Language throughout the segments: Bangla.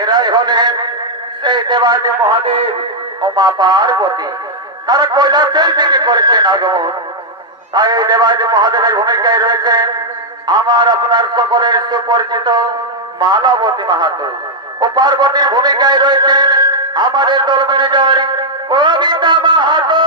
এরাই হলেন সেই দেবাদেব মহাদেব ও মা পার্বতী। তারা কৈলাসের দিকে করেছেন আগমন। তাই এই দেবাদেব মহাদেবের ভূমিকায় রয়েছেন আমার আপনার সকলের সুপরিচিত মালাবতী মাহাতো, ও পার্বতীর ভূমিকায় রয়েছেন আমাদের দল ম্যানেজার কবিতা মাহাতো।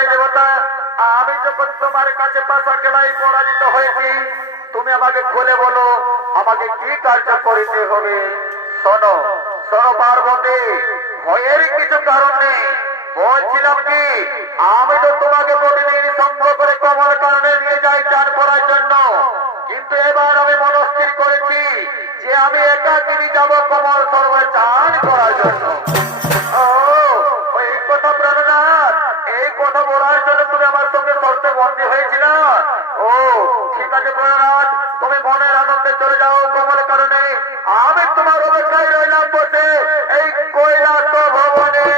জানে দেবতা, আমি যখন তোমার কাছে পাশা খেলায় পরাজিত হয়েছি, তুমি আমাকে খুলে বলো আমাকে কি কার্য করিতে হবে। শোনো শোনো পার্বতী, ভয়ের কিছু কারণ নেই। বলছিলাম কি, আমি তো তোমাকে প্রতিদিন সঙ্গ করে কমল কারণে নিয়ে যাই চান করার জন্য, কিন্তু এবার আমি মনস্থির করেছি যে আমি একাকিনী যাব কমল সরোবরে চান করার জন্য। ও এই কথা প্রাণনাথ, এই কথা বলার জন্য তুমি আমার সঙ্গে শর্তে বন্দী হয়েছিল। ও ঠিক আছে প্রাণনাথ, তুমি মনের আনন্দে চলে যাও কমল কারণে, আমি তোমার অপেক্ষায় রইলাম বসে এই কৈলাস ভবনে।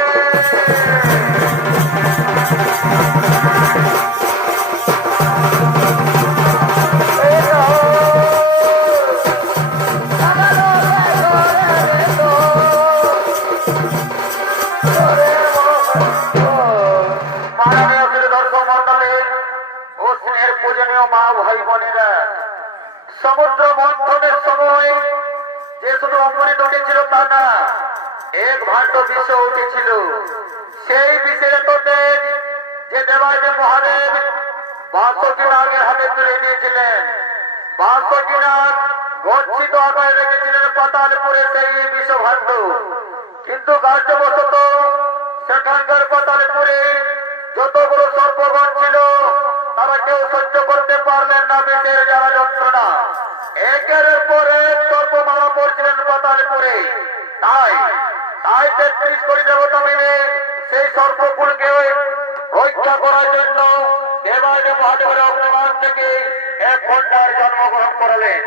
সমুদ্র মন্থনের সময় যে শুধু অমৃত উঠেছিল তা না, এক ভাণ্ড বিষ উঠেছিল। সেই বিষের এত তেজ যে দেবাদেব মহাদেব বাসুকীনাথের হাতে তুলে নিয়েছিলেন। বাসুকীনাথ গচ্ছিত আগায় রেখেছিলেন পাতালপুরে সেই বিষ ভাণ্ড, কিন্তু কার্যবশত সেখানকার পাতালপুরে যতগুলো সর্পগণ ছিল তারা কেউ সহ্য করতে পারলেন না বিষের জ্বালা যন্ত্রণা। একের পর এক সর্প মারা পড়ছিলেন পাতালপুরে। তাই ৩৩ কোটি দেবতা মিলে সেই সর্পকুলকে রক্ষা করার জন্য দেবাদেব মহাদেবের অগ্নিমান থেকে এক কন্যার জন্মগ্রহণ করালেন।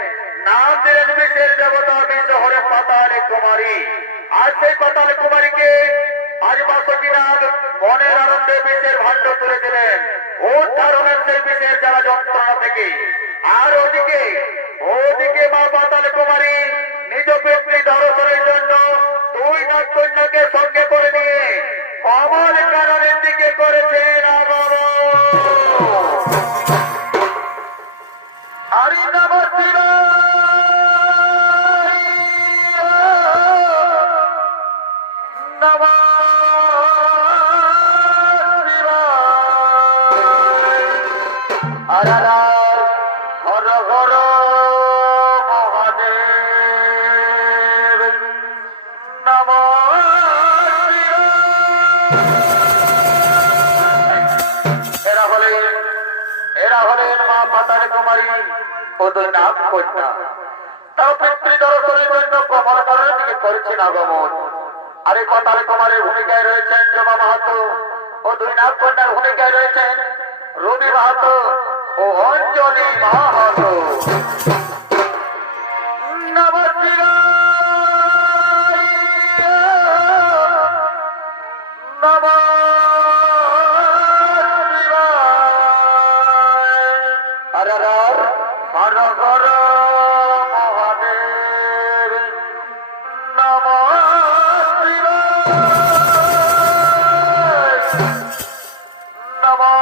নাম দিলেন বিষের দেবতা বিষ হরে পাতালে কুমারী। আজ সেই পাতালে কুমারীকে আজ বাসুকীনাথ মনের আনন্দে বিষের ভাণ্ড তুলে দিলেন, উদ্ধার হলেন সেই বিষের জ্বালা যন্ত্রণা থেকে। আর ওদিকে মা পাতাল কুমারী নিজ পিতৃ দর্শনের জন্য দুই নাগকন্যাকে সঙ্গে করে নিয়ে কমল কাননের দিকে করেছেন আগমন। হরি নম শিবায়, নমঃ হর হর হর মহাদেব নমঃ শিবায়। এরা হলেন মা পাতাল কুমারী ও দুই নাগ কন্যা। তারা পিতৃ দর্শনের জন্য কমল কাননের দিকে করেছেন আগমন। আর এই পাতাল কুমারের ভূমিকায় রয়েছেন জমা মাহাতো ও দুই নাগ কন্যার ভূমিকায় রয়েছেন রবি মাহাতো ও অঞ্জলি মাহাতো। নমঃ শিবায়, নমঃ শিবায়। হর হর হর হর মহাদেব নমঃ শিবায়, নমঃ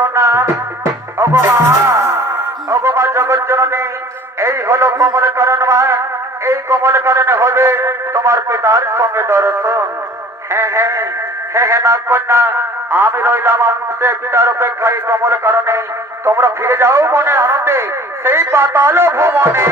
প্রণাম। ওগো মা, ওগো মা জগৎ জননী, এই হলো কমল কারণ মা। এই কমল কারণে হবে তোমার পিতার সঙ্গে দর্শন। হ্যাঁ হ্যাঁ হ্যাঁ হ্যাঁ না কন্যা, আমি রইলাম আমাদের পিতার অপেক্ষায় কমল কারণে। তোমরা ফিরে যাও মনে আনন্দে সেই পাতাল ভুবনে।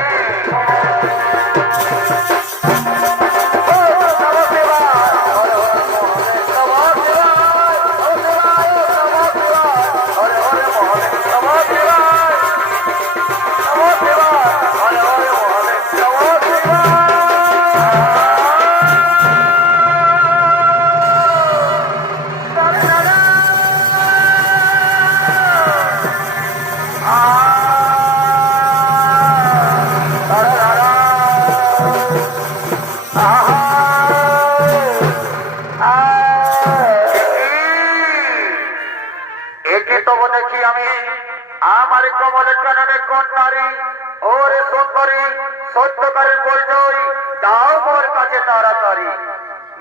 দেখি আমি আমার কমল কাননে কোন নারী ওরে সুন্দরী সত্যকারের পরিচয় দাও মোর কাছে তাড়াতাড়ি।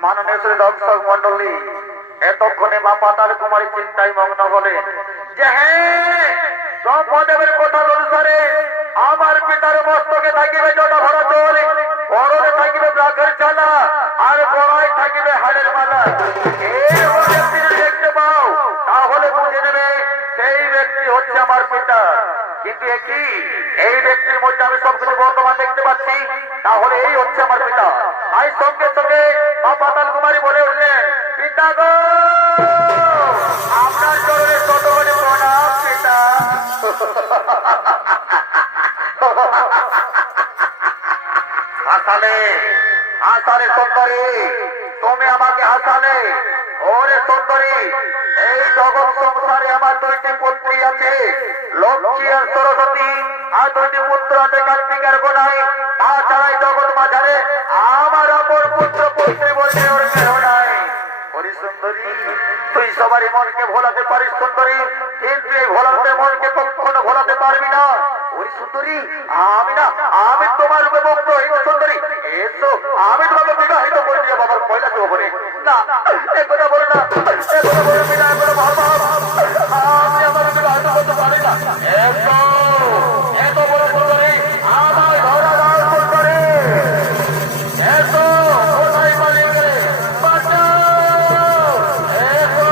মাননীয় দর্শক মন্ডলী, এতক্ষণে মা পাতাল কুমারী চিন্তায় মগ্ন হলেন যে হ্যাঁ, ব্রহ্মদেবের কথা অনুসারে আমার পিতার মস্তকে থাকিবে জটা ভরা চলে, পরনে থাকিবে ব্রাকের চালা, আর গলায় থাকিবে হাড়ের মালা। এই ব্যক্তি দেখতে পাও তাহলে বুঝে নেবে সেই ব্যক্তি হচ্ছে আমার পিতা। কিন্তু একই এই ব্যক্তির মধ্যে আমি সবকিছু বর্তমান দেখতে পাচ্ছি, তাহলে এই হচ্ছে আমার পিতা। তাই সঙ্গে সঙ্গে মা পাতাল কুমারী বলে উঠলেন, পিতা গো, আপনার চরণে শতকোটি প্রণাম পিতা। হাসালে হাসালে সুন্দরী, তুমি আমাকে হাসালে। ওরে সুন্দরী, এই জগৎ সংসারে আমার দুইটি পুত্রী আছে, লক্ষ্মী আর সরস্বতী, আর দুইটি পুত্র আছে কার্তিক আর গোনাই। তাছাড়াই জগৎ মাঝারে আমার অপর পুত্র পুত্রী বলতে ওর কেহ নাই। ওরে সুন্দরী, তুই সবারই মনকে ভোলাতে পারিস সুন্দরী, কিন্তু এই ভোলাতে মনকে কখনো ভোলাতে পারবি না। ওরে সুন্দরী, আমি না, আমি তোমার রূপে মুগ্ধ হইতে সুন্দরী। এসো, আমি তোমাকে বিবাহিত করে দিয়ে বাবার পয়লা যৌবনে। না, একথা বলো না, একথা বলো বিনা, একথা ভাবো, আমি আমার বিবাহিত করতে পারি না। এসো, এত বড় সুন্দরী, আমার ধরা দাও সুন্দরী। এসো, কোথায় পালিয়ে গেলে? বাঁচাও! এসো,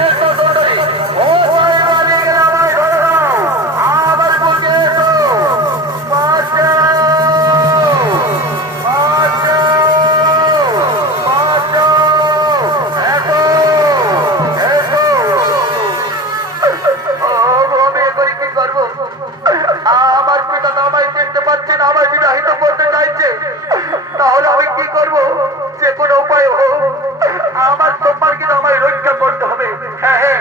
এসো সুন্দরী, কোথায় পালিয়ে গেলে? আমায় ধরে দাও, আমার বুকে এসো। বাঁচাও! আমার পিতা তো আমায় চিনতে পারছে না, আমায় বিবাহিত করতে চাইছে। তাহলে আমি কি করব? যে কোনো উপায় হোক আমার সম্মান কিন্তু আমায় রক্ষা করতে হবে। হ্যাঁ হ্যাঁ,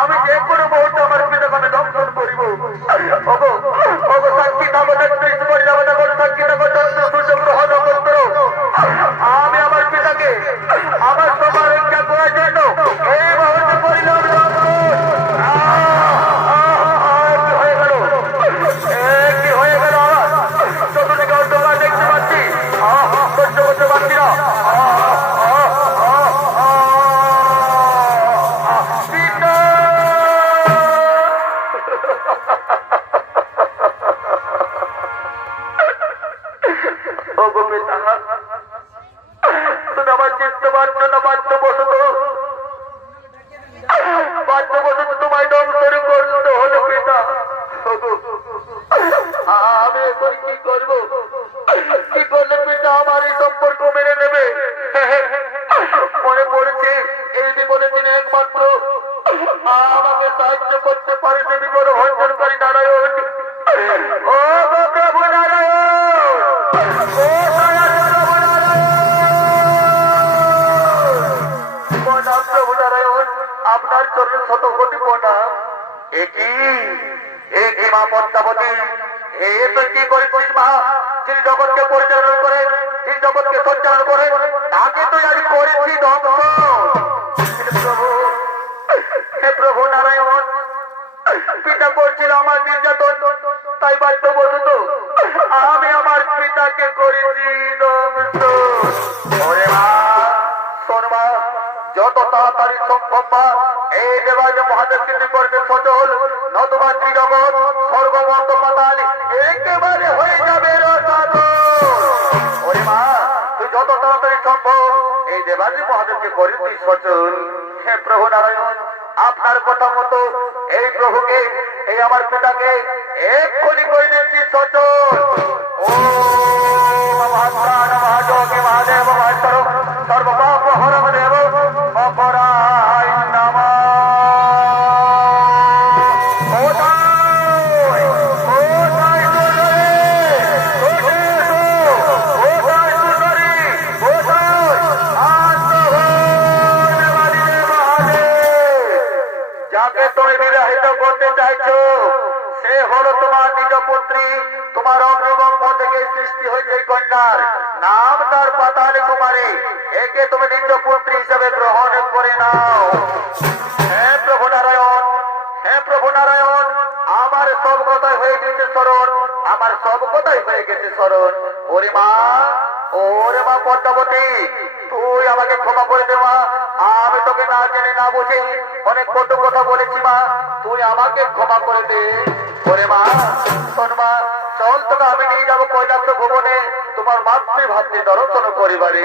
আমি যে কোনো মুহূর্তে আমার পিতাকে আমি দংশন করিব। ওগো ওগো সাক্ষী থাকো, সাক্ষী থাকো, সূর্য গ্রহ নক্ষত্র, আমি আমার পিতাকে আমার সম্মান রক্ষা করার জন্য এই মুহূর্তে করিলাম দংশন। কি হয়ে গেল? চতুর্দিকে অন্ধকার দেখতে পাচ্ছি, সহ্য করতে পারছি না। আমি এখন কি করবো? কি করলে পিতা আমার এই সম্পর্ক মেনে নেবে? মনে পড়েছে এই বিপদের দিনে একমাত্র আমাকে সাহায্য করতে পারে সে বিপদ ভঞ্জনকারী নারায়ণ। ও গো প্রভু নারায়ণ, ও প্রভু নারায়ণ, প্রভু নারায়ণ, আপনার চরণে শতকোটি প্রণাম। একই মা পদ্মাবতী, এ তুই কি করেছিস মা? যিনি জগৎকে পরিচালনা করেন, যিনি জগৎকে সঞ্চালন করেন, তাকে তুই আজ করেছি ধ্বংস। প্রভু, হে প্রভু নারায়ণ, পিতা করছিল আমার নির্যাতন, তাই বাধ্যবশত আমি আমার পিতাকে করেছি ধ্বংস। ওরে মা, শোন মা, যত তাড়াতাড়ি সম্ভব মা এই দেবাজ মহাদেবকে যত তাড়াতাড়ি সম্ভব এই দেবাদেব মহাদেবকে করে তুই সচল। হে প্রভু নারায়ণ, আপনার কথা মতো এই প্রভুকে, এই আমার পিতাকে এক্ষুনি করে দিচ্ছি সচল। ও মহাপ্রাণ মহাযোগী মহাদেব মহেশ্বর সর্বপাপ হরম দেব অপরায় নমঃ। যাকে তুমি বিবাহিত করতে চাইছো সে হলো তোমার নিজ পুত্রী, তোমার অগ্নিবঙ্গ থেকে সৃষ্টি হয়েছে কন্যার নাম তার পাতালে কুমারী। একে তুমি নিজ পুত্রী হিসেবে গ্রহণ করে নাও। হে প্রভু নারায়ণ, হে প্রভু নারায়ণ, আমার সব কথাই হয়ে গেছে স্মরণ, আমার সব কথাই হয়ে গেছে স্মরণ। ওরে মা, ওরে মা পদ্মাবতী, তুই আমাকে ক্ষমা করে দে মা। আমি তোকে না জেনে না বুঝে অনেক কটু কথা বলেছি মা, তুই আমাকে ক্ষমা করে দে। ওরে মা, শোন মা, চল তোকে আমি নিয়ে যাবো কৈলাস ভুবনে তোমার মাতৃভাতৃ দর্শন করিবারে।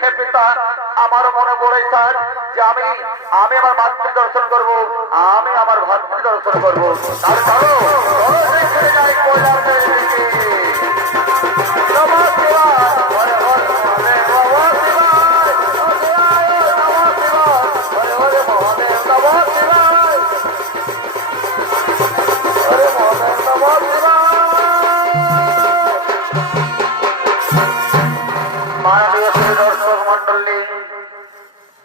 হে পিতা, আমার মনে বড় ইচ্ছা যে আমি আমার মাতৃ দর্শন করব, আমি আমার ভাতৃ দর্শন করব। তার কারণ যাই কৈলাসের দিকে। নমঃ শিবায়, হরে হরে মহাদেব, নমঃ শিবায়, নমঃ শিবায়, নমঃ শিবায়, হরে হরে মহাদেব, নমঃ শিবায়, হরে মহাদেব, নমঃ শিবায়। মাননীয় দর্শক মন্ডলী,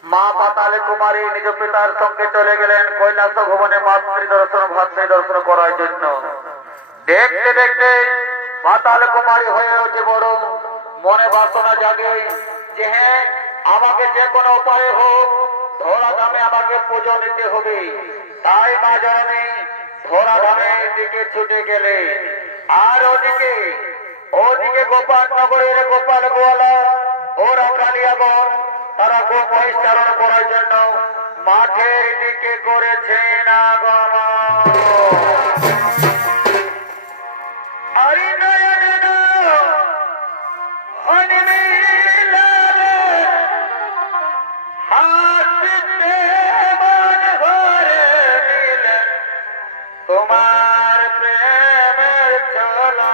মা পাতালে কুমারী নিজ পিতার সঙ্গে চলে গেলেন কৈলাস ভবনে মাতৃ দর্শন ভাতৃ দর্শন করার জন্য। দেখতে দেখতে পাতাল কুমারী হয়ে ওঠে বড়, মনে বাসনা জাগে যে হ্যাঁ, আমাকে যে কোনো উপায়ে হোক ধরা ধামে আমাকে পুজো নিতে হবে। তাই মা জননী ধরা ধামের দিকে ছুটে গেলে। আর ওদিকে গোপাল নগরের গোপাল গোয়ালা ও রাখালিয়াগণ তারা গো মহিষ চারণ করার জন্য মাঠের দিকে করেছেন আগমন। তোমার প্রেমের চলনা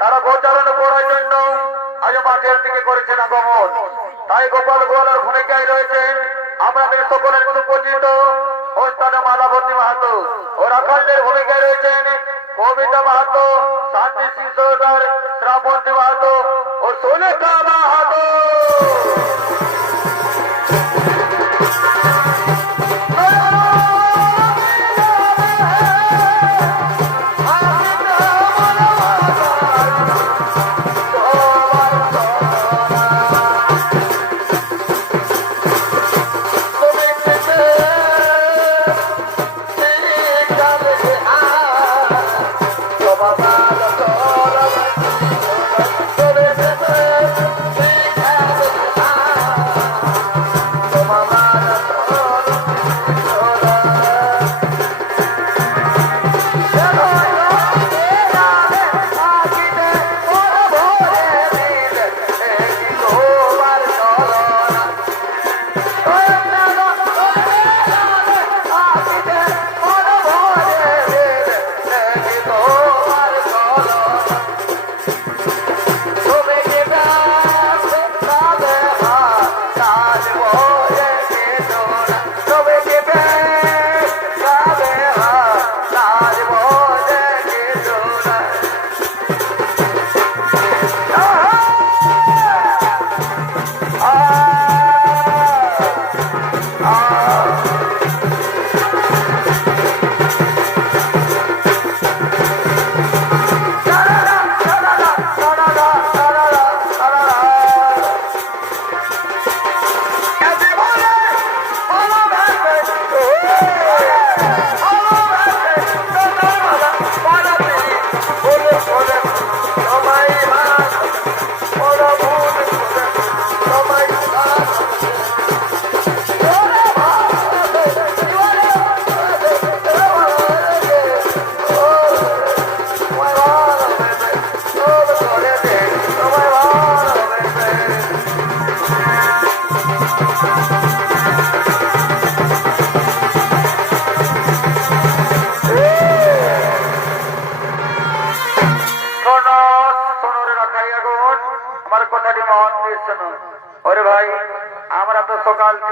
তারা গোচারণ করার জন্য আজ মাঠের দিকে করেছেন আগমন। তাই গোপাল গোয়ালার ভূমিকায় রয়েছেন আমাদের সকলের সুপরিচিত ওস্তাদ মালাবতী মাহাতো, ও রাখালদের ভূমিকায় রয়েছেন কবিতা মাহাতো, শান্তি সিং সরকার, শ্রাবন্তী মাহাতো ও সুলেখা মাহাতো।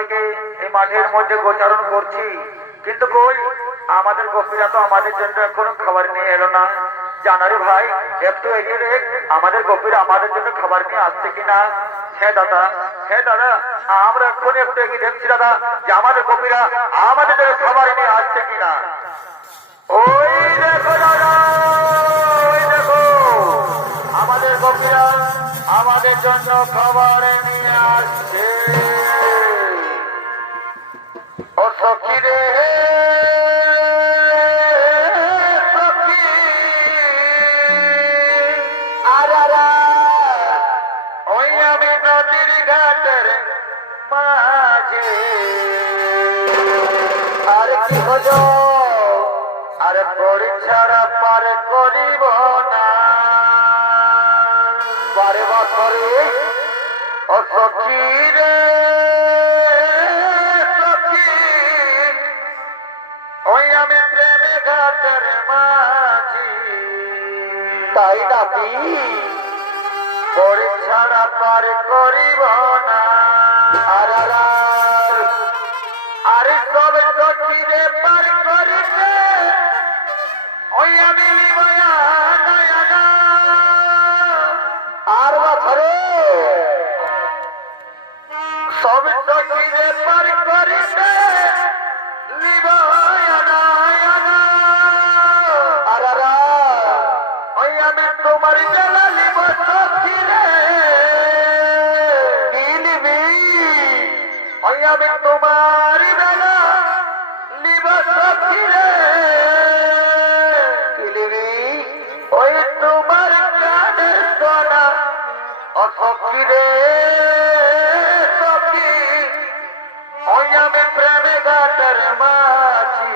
থেকে এই মাঠের মধ্যে গোচারণ করছি, কিন্তু কই আমাদের গোপীরা তো আমাদের জন্য এখনো খাবার নিয়ে এলো না। জানারে ভাই, একটু এগিয়ে দেখ আমাদের গোপীরা আমাদের জন্য খাবার নিয়ে আসছে কিনা। হ্যাঁ দাদা, হ্যাঁ দাদা, আমরা এক্ষুনি একটু এগিয়ে দেখছি দাদা যে আমাদের গোপীরা আমাদের জন্য খাবার নিয়ে আসছে কিনা। ওই দেখো দাদা, ওই দেখো আমাদের গোপীরা আমাদের জন্য খাবার নিয়ে আসছে। ও সখী রে সখী, ওই আমি নদীর ঘাটের মাঝে, আর কি হলো আর পরিছাড়া পার করিব না বারে বছরে। ও সখী রে সখী, ওই আমি প্রেমে ঘাটের মাঝি, তাই ডাকি পরিছাড়া পার করিব না। আরে সব সখী রে পার করিতে ওই আমি লিবয়া নয়না, আর বছরে সব সখী রে পার করিতে লিবয়া নয়না। ওই আমি তোমার জ্বালা লিব সখী রে, দিলবি ওই আমি তোমার বেলা লিব সখী রে, ওই তোমার গানে সোনা। ও সখী রে সখী, ওই আমি প্রেমে ঘাটের মাঝি,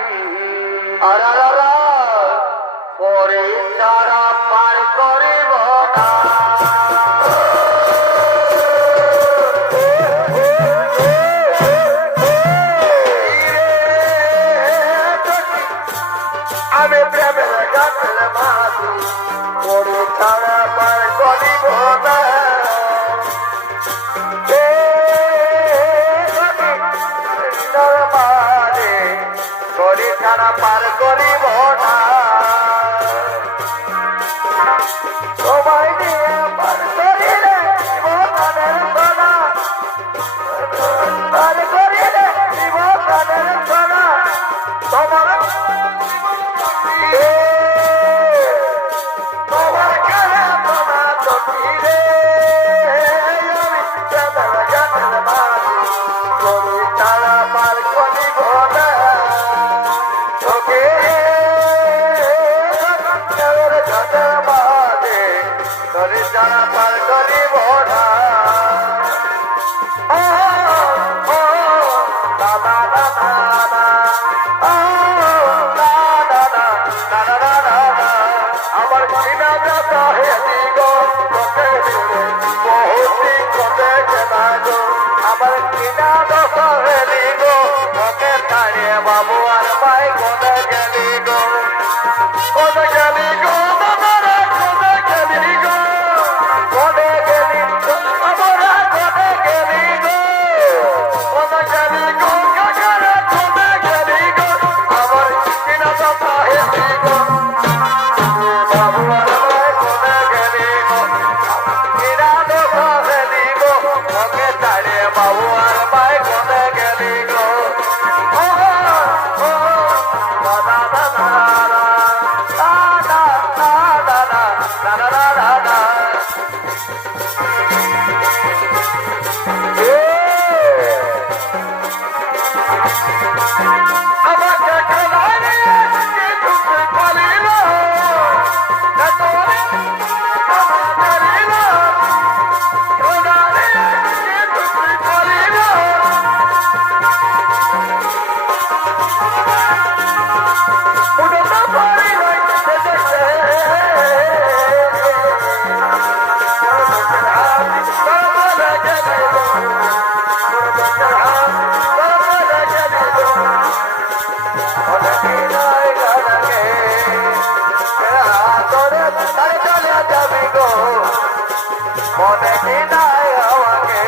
পরে তারা পার করিব না। আমি প্রেমের ঘাটের মাঝি, পরে তারা পার করিব না। করে তারা পার করিব না। সবাই দিয়ে পার করিলে জীবনের সোনা, পার করিলে জীবনের সোনা। তোমার তোমার খেলা তোমা সখী রে, আমি প্রেমের ঘাটের মাঝি, করে তারা পার করিব না। ঘাটের মাঝে করে তারা পার করিব না। আমার কিনা যাতা হেলি গো তোকে বহুতি কোতে কেনা গো, আমার কিনা দশা হেলি গো তোকে তাড়িয়ে বাবু আর ভাই কোনে গেলি গো, কোনে গেলি গো বাবারা, কোনে গেলি গো, কোনে গেলি বাবারা, কোনে গেলি গো, কোনে গেলি গো কাকারা, কোনে গেলি গো, আমার কিনা দশা হেলি গো বাবু আর ভাই কোনে গেলি গো, কিনা দশা হেলি গো তোকে তাড়িয়ে বাবু আর ভাই কোনে গেলি গো। আমাকে খেলায় তুমি পালিল, তুমি পালিল, উড়তে পারি নাই দেখতে মনে কি নাই আমাকে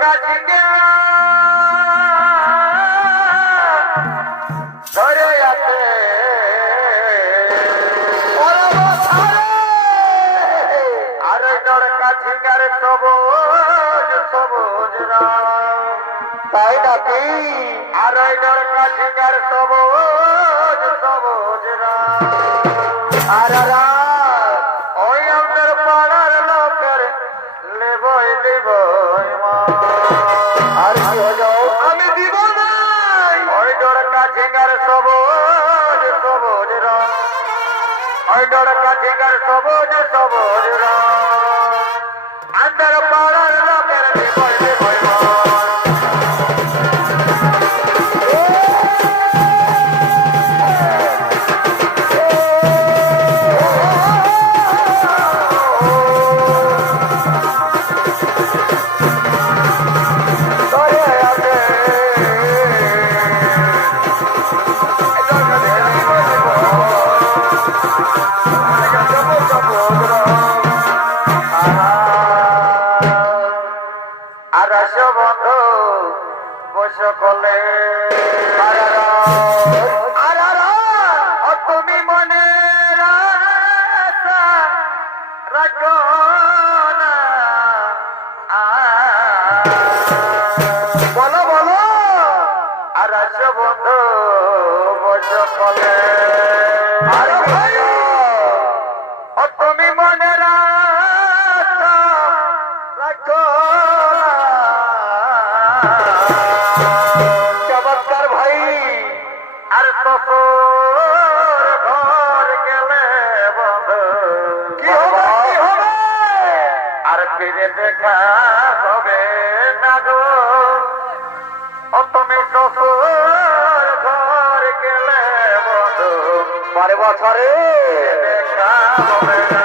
কাজী ধরে আছে আর নরকা ঝিঙ্গার সবুজ সবুজ রাম তাই নাকি আর নরকা ঝিঙ্গার সবুজ সবুজ রাম আর ওই আমাদের পাড়ার লোকের লেবই দেবই মা আর কি হলো আমি দিব নাই ওই নরকা ঝিঙ্গার সবুজ সবুজ রাম ওই নরকা ঝিঙ্গার সবুজ সবুজ রাম আমাদের পাড়ার লোকের লেবই দেবই মা সকলে তুমি মনে রাখো না বলো বলো আর বন্ধু সকলে তুমি মনে রাখো চমৎকার ভাই আর শ্বশুর ঘর গেলে বন্ধু কি হবে কি হবে আর ফিরে দেখা হবে না গো ও তুমি শ্বশুর ঘর গেলে বন্ধু 12 বছরে দেখা হবে না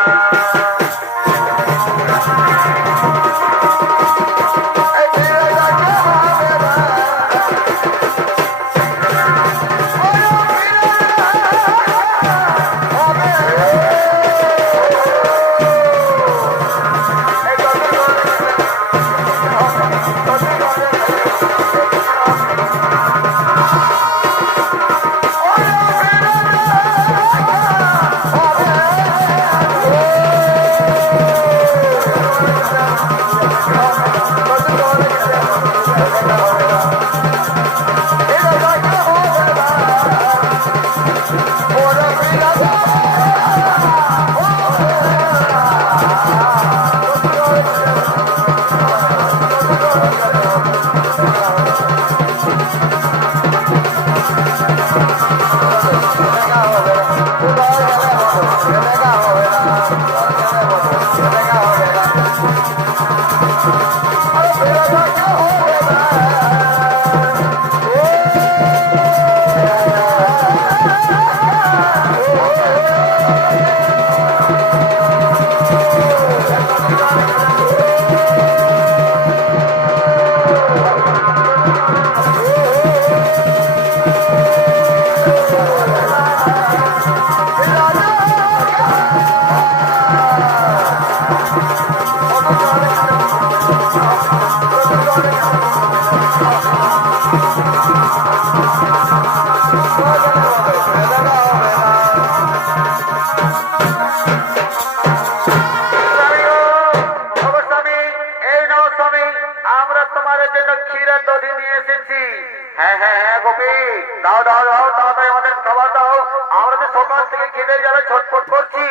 দাও দাও দাও তাড়াতাড়ি আমাদের খাবার দাও আমরা তো সকাল থেকে খিদে জ্বালা ছটফট করছি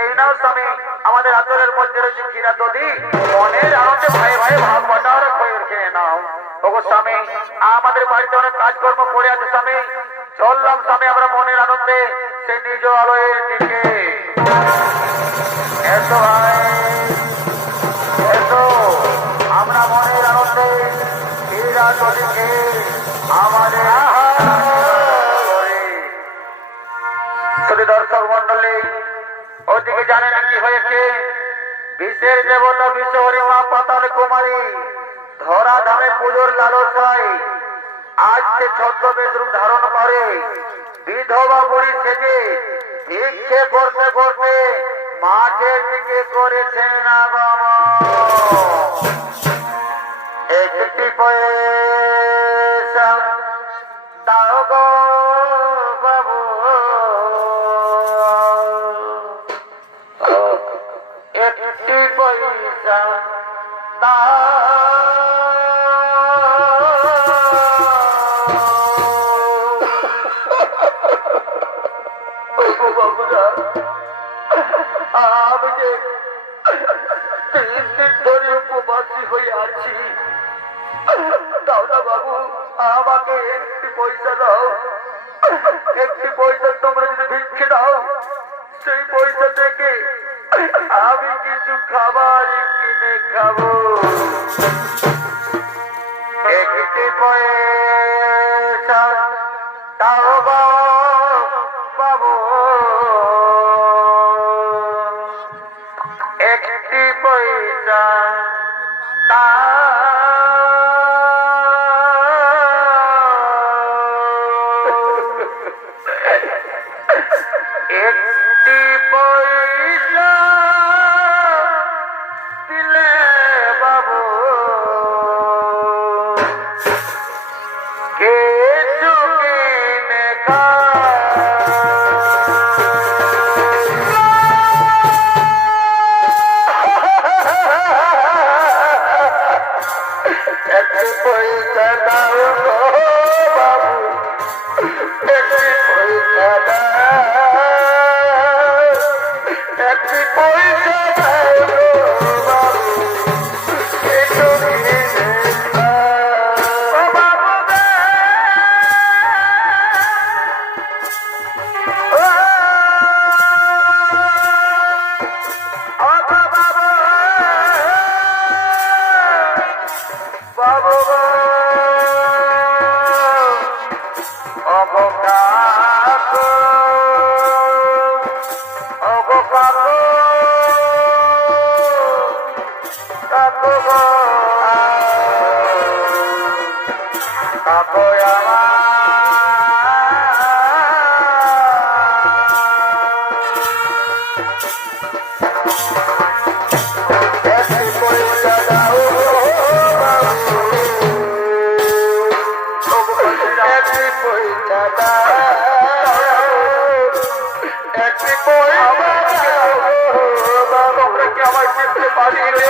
এই নাও স্বামী আমাদের আচরের মধ্যে রয়েছে ক্ষীরা দধি মনের আনন্দে ভাই ভাই ভাব বাটার খেয়ে নাও ওগো স্বামী আমাদের বাড়িতে অনেক কাজকর্ম পড়ে আছে স্বামী চললাম স্বামী আমরা মনের আনন্দে সেই নিজ আলয়ের দিকে এসো ভাই এসো আমরা মনের আনন্দে ক্ষীরা দধিকে আমাদের দর্শক মন্ডলী ওদিকে জানেন কি হয়েছে বিশ্বের দেবতা বিশ্বহরি মা পাতাল কুমারী ধরা ধামে পুজোর লালসায় আজ সে ছদ্মবেশ রূপ ধারণ করে বিধবা বুড়ি সেজে ভিক্ষে করতে করতে মাঠের দিকে করেছেন আগমন একটি পয়সা দাও গো বাবু, একটি পয়সা বাবুরা, আমি যে 3 দিন ধরে উপবাসী হয়ে আছি, দাও না বাবু, আমাকে একটি পয়সা দাও। একটি পয়সা তোমরা যদি ভিক্ষে দাও, সেই পয়সা থেকে আমি কিছু খাবার কিনে খাবো। একটি পয়সা দাও গো বাবু, একটি পয়সা একটি পয়সা দিলে বাবু কিছু কিনে একটি পয়সা দাও গো বাবু, একটি পয়সা দাও, একটি পয়সা দাও গো বাবু, কিছু কিনে খাও। বাবু রে, ও বাবু, বাবু গো, ওগো কাকু, ওগো কাকু, কাকু গো, কাকু আমার। একটি পয়সা দাও বাবু, একটি পয়সা দাও, একটি পয়সা দাও বাবু, তোমরা কি আমায় চিনতে পারিলে?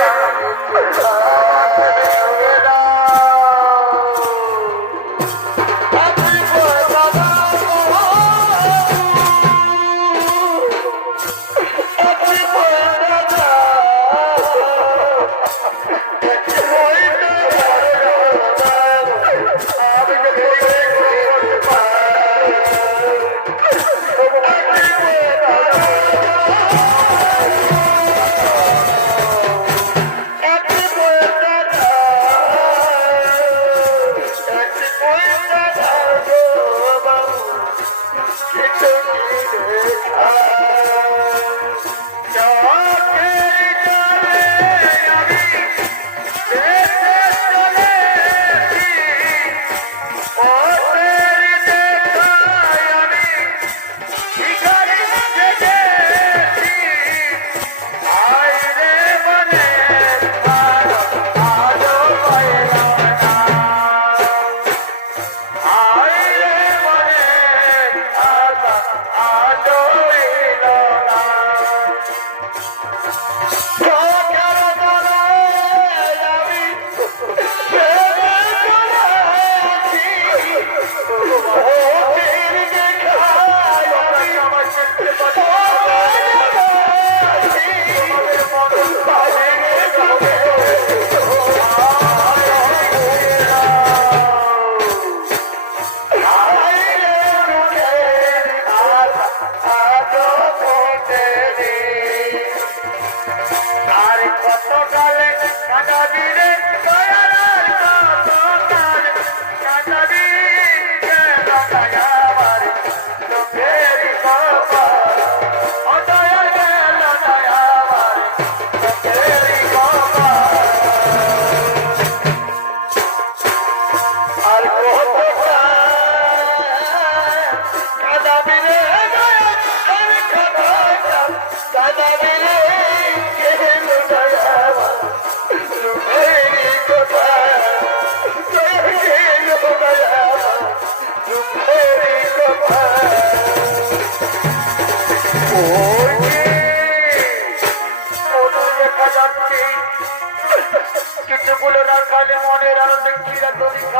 Hey,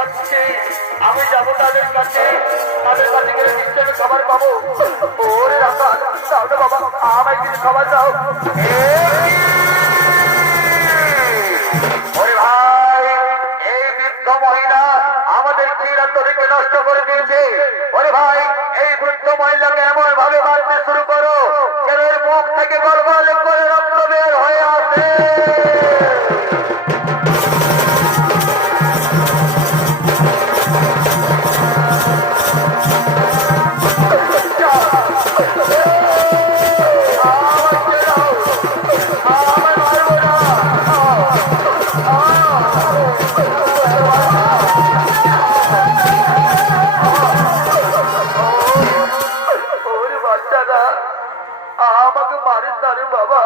কাঁদছে, আমি যাবো তাদের কাছে গেলে নিশ্চয় আমি খাবার পাবো। ওরে রাখাল, তাহলে বাবা আমায় কিছু খাবার দাও। ওরে ভাই, এই বৃদ্ধ মহিলা আমাদের ক্ষীরান্ত থেকে নষ্ট করে দিয়েছে। ওরে ভাই, এই বৃদ্ধ মহিলাকে এমন ভাবে মারতে শুরু করো যেন এর মুখ থেকে গলগল করে রক্ত বের হয়ে আসে। আমাকে মারেন না রে বাবা,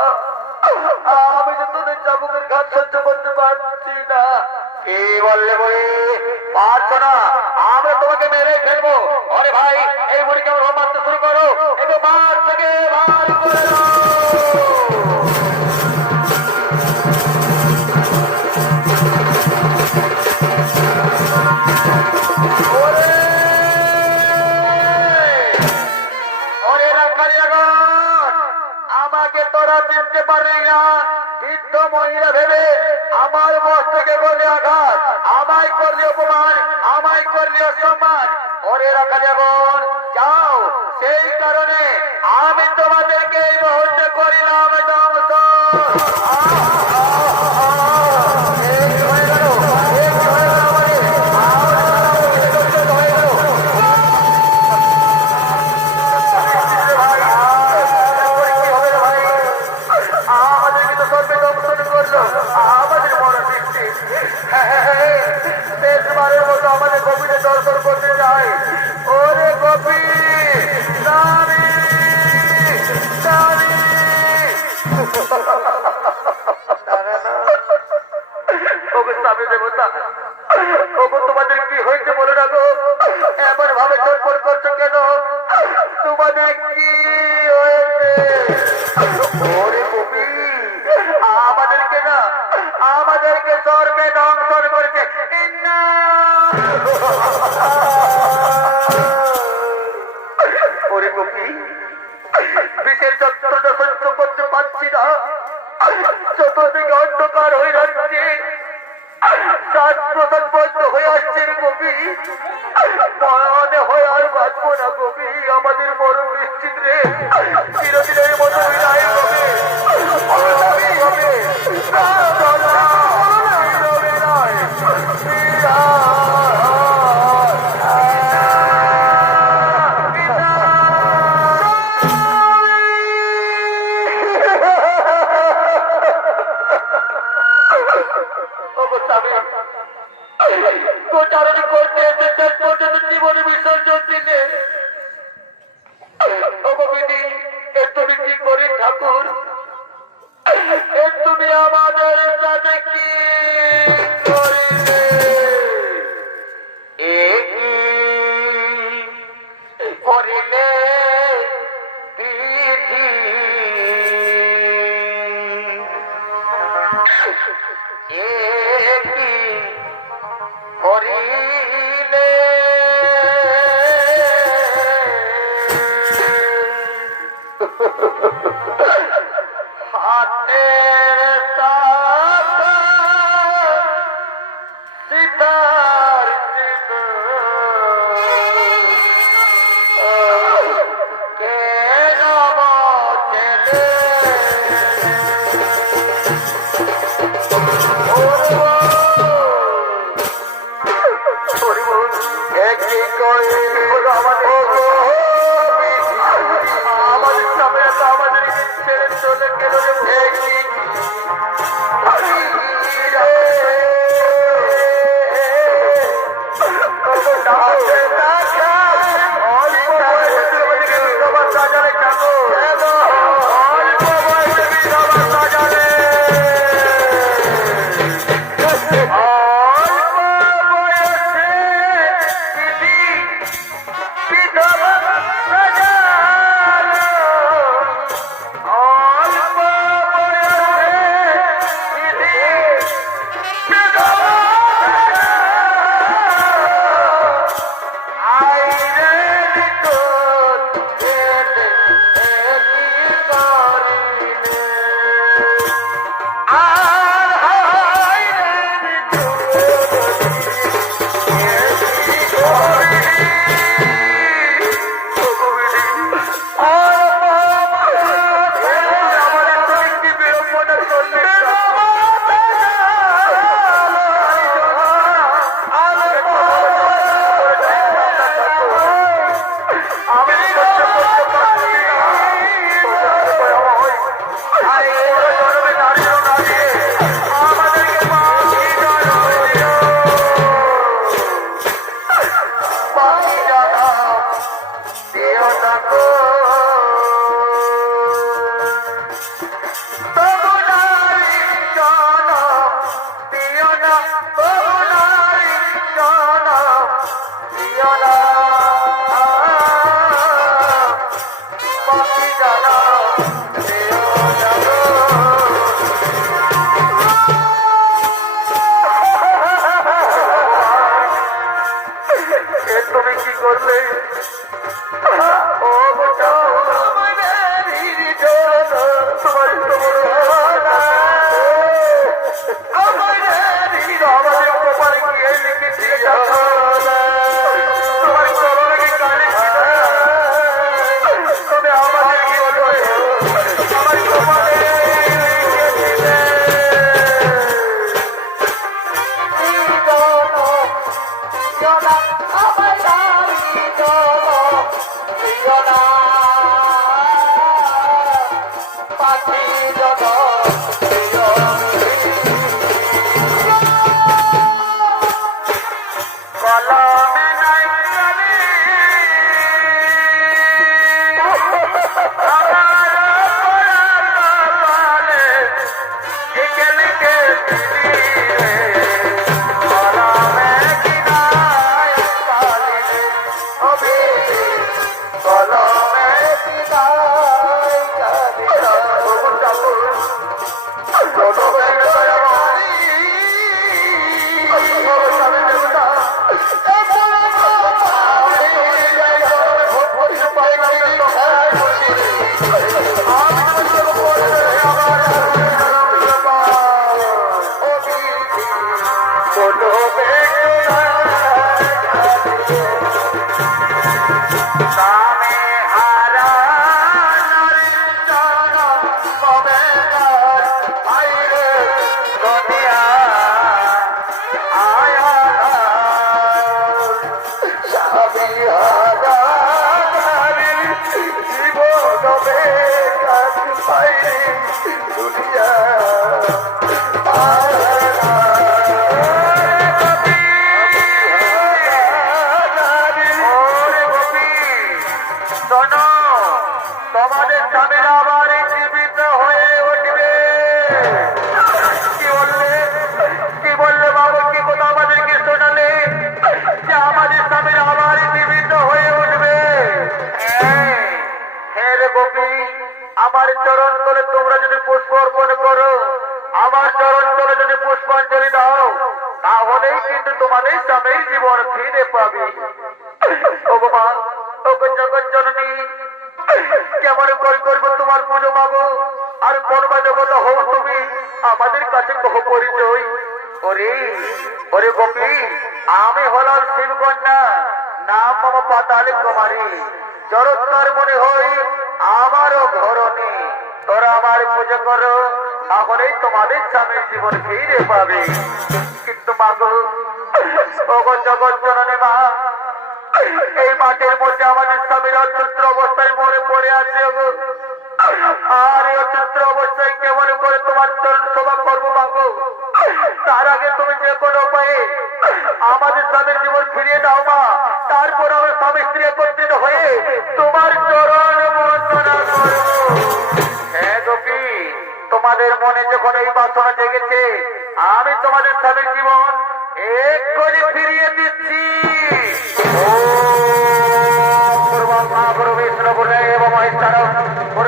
আমি তো তোদের চাবুকের ঘাট সহ্য করতে পারছি না। কি বললে বই, পারছো না? আমরা তোমাকে মেরে ফেলবো। আরে ভাই, এই বুড়িকে আমার মারতে শুরু করো, একটু মার থেকে ভার করে দাও। আমাকে তোরা চিনতে পারলি না? বৃদ্ধ মহিলা ভেবে আমার মস্তকে বলে আঘাত, আমায় করলি অপমান, আমায় করলি অসম্মান। ওরে রাখা যাবন, যাও, সেই কারণে আমি তোমাদেরকে এই মুহূর্তে করিলাম ধ্বংস। আমাদের মনে বৃষ্টি শেষবারের মতো আমাদের কবিকে দর্শন করতে চাই। ওরে কবি তোমাদের কি হয়েছে বলে রাখো, এমন ভাবে চোর করছো কেন? তোমাদের কি হয়েছে? ওরে কবি, আমাদেরকে না, আমাদেরকে স্বর্গে ধ্বংসন করেছে। ওরে গোপী, বিশেষ যন্ত্রণা সহ্য করতে পারছি না, চতুর্দিকে অন্ধকার হয়ে যাচ্ছে, শ্বাস প্রশ্বাস বন্ধ হয়ে আসছে রে গোপী, মনে হয় আর বাঁচবো না গোপী, আমাদের মরণ নিশ্চিত রে, চিরদিনের মতো বিদায় হবে। গোচারণী করতে এসে শেষ পর্যন্ত জীবনে বিসর্জন দিলে। তুমি কি করি ঠাকুর, তুমি আমাদের সাথে কি করিলে? করিলে বিধি, করিলে তুমি কি করলে ও গোটা তোমার আমাদের কপালে গিয়ে লিখেছি তোমার চরণে কানে তবে আমাদের কি হলো আমার কপালে তোমাদের স্বামীরা আবার জীবিত হয়ে উঠবে কি বললে বাবু কি কথা আমাদেরকে শোনালে যে আমাদের স্বামীরা আবার জীবিত হয়ে উঠবে হ্যাঁ রে গোপী আমার চরণ তলে তোমরা যদি পুষ্প অর্পণ করো আমার চরণ তলে যদি পুষ্পাঞ্জলি দাও তাহলেই কিন্তু তোমাদের স্বামীর জীবন ফিরে পাবে ভগবান ওগো জগৎ জননী কেমন করে করবো তোমার পুজো মাগো আর করবা জগত হও তুমি আমাদের কাছে কহ পরিচয় ওরে ওরে গোপী আমি হলাম শিবকন্যা নাম মম পাতালে কুমারী জরৎকার মনে হই আমারও ঘরণী তোরা আমার পুজো করো তাহলেই তোমাদের স্বামীর জীবন ফিরে পাবে কিন্তু মাগো ওগো জগৎ জননী মা এই মাঠের মধ্যে আমাদের স্বামীর অচিত্র অবস্থায় মরে পড়ে আছে আর এই অচিত্র অবস্থায় কেমন করে তোমার চরণ সেবা করবো মাগো তার আগে তুমি যে কোনো উপায়ে আমাদের স্বামীর জীবন ফিরিয়ে দাও মা তারপর আমরা স্বামী স্ত্রী একত্রিত হয়ে তোমার চরণ বন্দনা করবো হ্যাঁ গোপী তোমাদের মনে যখন এই বাসনা জেগেছে আমি তোমাদের স্বামীর জীবন এক্ষুনি ফিরিয়ে দিচ্ছি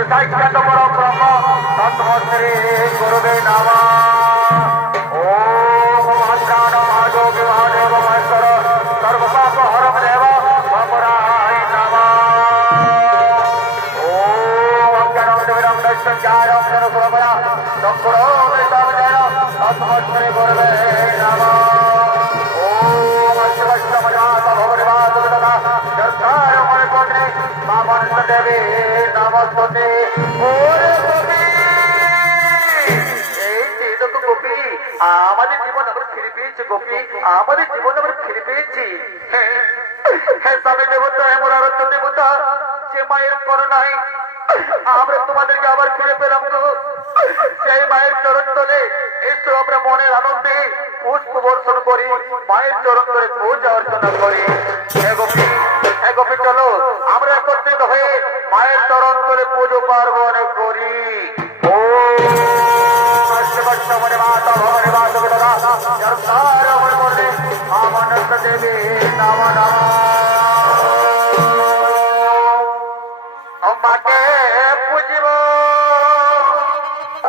সাক্ষাৎ পরম ব্রহ্ম তৎমশ্রী গুরুবে নমঃ ওম মহাপ্রাণ মহাযোগী মহাদেব মহেশ্বর সর্বপাপ হরম দেব মমরায় নমঃ ওম অজ্ঞানম দেবীরম দৈত্যঞ্জায়ম জনসুরভয়া চক্রো মৃতবিজয় তৎমশ্রী গুরুবে নমঃ ওম শিবষ্টমজাত ভগবাত বিদতা জর্তায় মণিপত্নী মামনস দেবী নমস্তে ওরে গোপী এই যে দেখো গোপী আমাদের জীবন আমরা ফিরে পেয়েছি গোপী আমাদের জীবন আমরা ফিরে পেয়েছি হ্যাঁ হ্যাঁ স্বামী দেবতা এমন আরত্য দেবতা যে মায়ের করুণায় আমরা তোমাদেরকে আবার ফিরে পেলাম গো সেই মায়ের চরণ তলে এসো আমরা মনের আনন্দে পুষ্প বর্ষণ করি মায়ের চরণ তলে পূজা অর্চনা করি হ্যাঁ গোপী চলো আমরা একত্রিত হয়ে মায়ের চরণ তলে পুজো পার্বণ করি দেবী নম নম মাকে পুজিব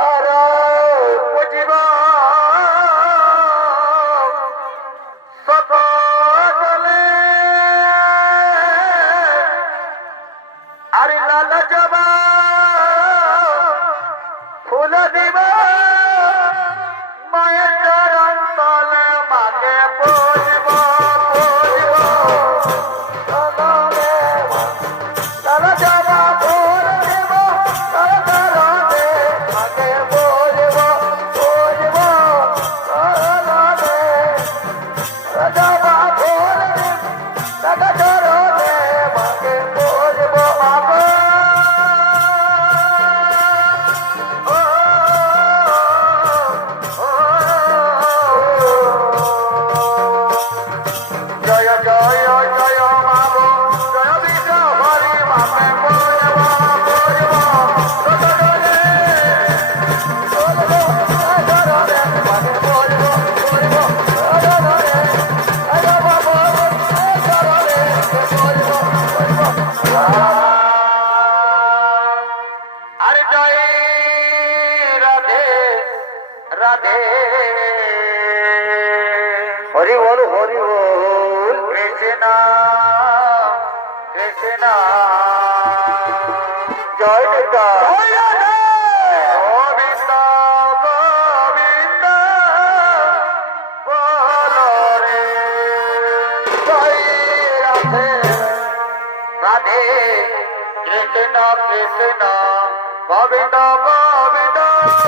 আর পুজিব সকলে জয় জয় মা গো জয় বিষ্ণু হরি বাপে বলব আরে জয় রাধে রাধে হরি বল কৃষ্ণ কৃষ্ণ জয় গোবিন্দ গোবিন্দ বল রে জয় রাধে রাধে কৃষ্ণ কৃষ্ণ গোবিন্দ গোবিন্দ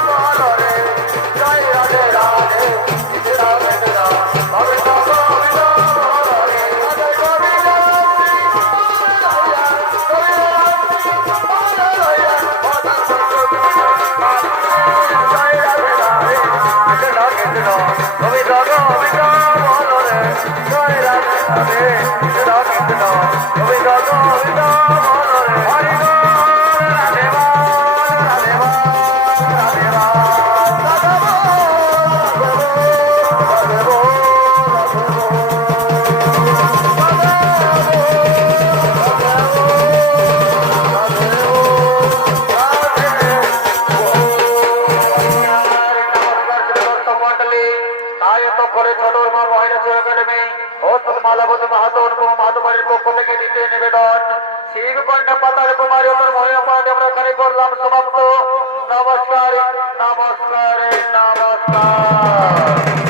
বল রে জয় রাধে রাধে কৃষ্ণ কৃষ্ণ গোবিন্দ গোবিন্দ বল রে জয় গোবিন্দ নিবেদন শিব কন্যা পাতার কুমারী মহিলা পাঠে আমরা খালি করলাম সমাপ্ত। নমস্কার নমস্কার নমস্কার।